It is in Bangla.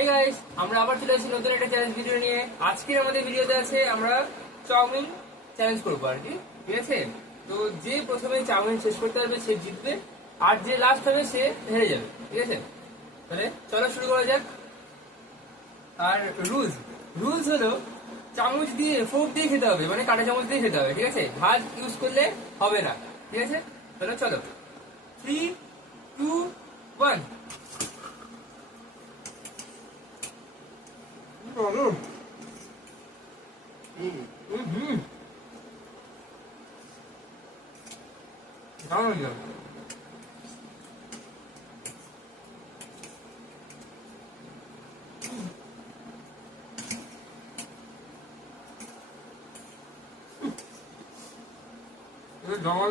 হে গাইস, আমরা আবার চলে এসেছি নতুন একটা চ্যালেঞ্জ ভিডিও নিয়ে। আজকের আমাদের ভিডিওতে আছে আমরা চাউমিন চ্যালেঞ্জ করবো আর কি, ঠিক আছে? তো যে প্রথমে চাউমিন শেষ করতে পারবে সে জিতবে, আর যে লাস্ট হবে সে হেরে যাবে, ঠিক আছে? তাহলে চলো শুরু করা যাক। আর রুলস রুলস হলো চামচ দিয়ে, ফোর্ক দিয়ে খেতে হবে, মানে কাঁটা চামচ দিয়ে খেতে হবে, ঠিক আছে? ভাত ইউজ করলে হবে না, ঠিক আছে? তাহলে চলো, 3, 2, 1। জমা